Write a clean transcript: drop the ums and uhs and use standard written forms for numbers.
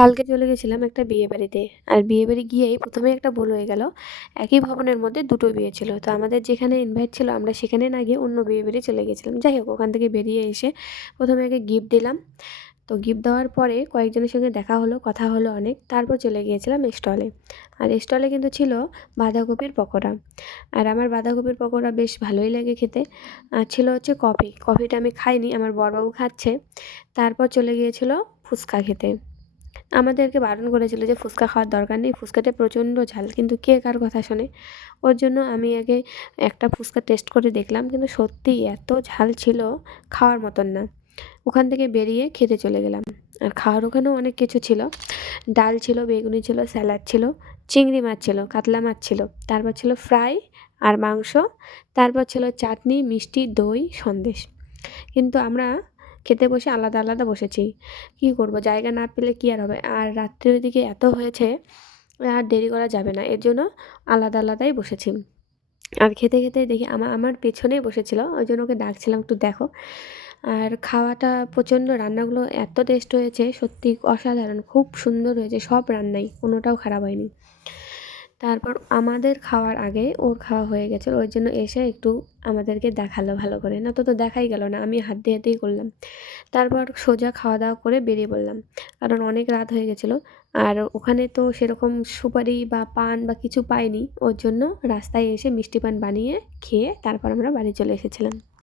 কালকে চলে গেছিলাম একটা বিয়ে বাড়িতে। আর বিয়ে বাড়ি গিয়েই প্রথমে একটা ভুল হয়ে গেল। একই ভবনের মধ্যে দুটো বিয়ে ছিল। তো আমাদের যেখানে ইনভাইট ছিল আমরা সেখানে না গিয়ে অন্য বিয়ে বাড়ি চলে গেছিলাম। যাই হোক, ওখান থেকে বেরিয়ে এসে প্রথমে আগে গিফট দিলাম। তো গিফট দেওয়ার পরে কয়েকজনের সঙ্গে দেখা হলো, কথা হলো অনেক। তারপর চলে গিয়েছিলাম স্টলে। আর স্টলে কিন্তু ছিল বাঁধাকপির পকোড়া। আর আমার বাঁধাকপির পকোড়া বেশ ভালোই লাগে খেতে। আর ছিল হচ্ছে কফি। কফিটা আমি খাইনি, আমার বড়বাবু খাচ্ছে। তারপর চলে গিয়েছিল ফুচকা খেতে। আমাদেরকে বারণ করেছিল যে ফুচকা খাওয়ার দরকার নেই, ফুচকাতে প্রচণ্ড ঝাল, কিন্তু কে কার কথা শোনে। ওর জন্য আমি আগে একটা ফুচকা টেস্ট করে দেখলাম, কিন্তু সত্যিই এত ঝাল ছিল, খাওয়ার মতন না। ওখান থেকে বেরিয়ে খেতে চলে গেলাম। আর খাওয়ার ওখানেও অনেক কিছু ছিল। ডাল ছিল, বেগুনি ছিল, স্যালাড ছিল, চিংড়ি মাছ ছিল, কাতলা মাছ ছিল, তারপর ছিল ফ্রাই আর মাংস, তারপর ছিল চাটনি, মিষ্টি, দই, সন্দেশ। কিন্তু আমরা খেতে বসে আলাদা আলাদা বসেছি। কী করব, জায়গা না পেলে কী আর হবে। আর রাত্রের দিকে এত হয়েছে, আর দেরি করা যাবে না, এর জন্য আলাদা আলাদাই বসেছি। আর খেতে খেতে দেখি আমার পেছনেই বসেছিল, ওই জন্য ওকে ডাকছিলাম একটু দেখো। আর খাওয়াটা প্রচণ্ড, রান্নাগুলো এত টেস্ট হয়েছে, সত্যি অসাধারণ, খুব সুন্দর হয়েছে সব রান্নাই, কোনোটাও খারাপ হয়নি। তারপর আমাদের খাওয়ার আগে ওর খাওয়া হয়ে গেছিলো, ওই জন্য এসে একটু আমাদেরকে দেখালো ভালো করে, না তো দেখাই গেল না, আমি হাত দিয়ে হাতেই করলাম। তারপর সোজা খাওয়া দাওয়া করে বেরিয়ে পড়লাম, কারণ অনেক রাত হয়ে গেছিলো। আর ওখানে তো সেরকম সুপারি বা পান বা কিছু পাইনি, ওর জন্য রাস্তায় এসে মিষ্টি পান বানিয়ে খেয়ে তারপর আমরা বাড়ি চলে এসেছিলাম।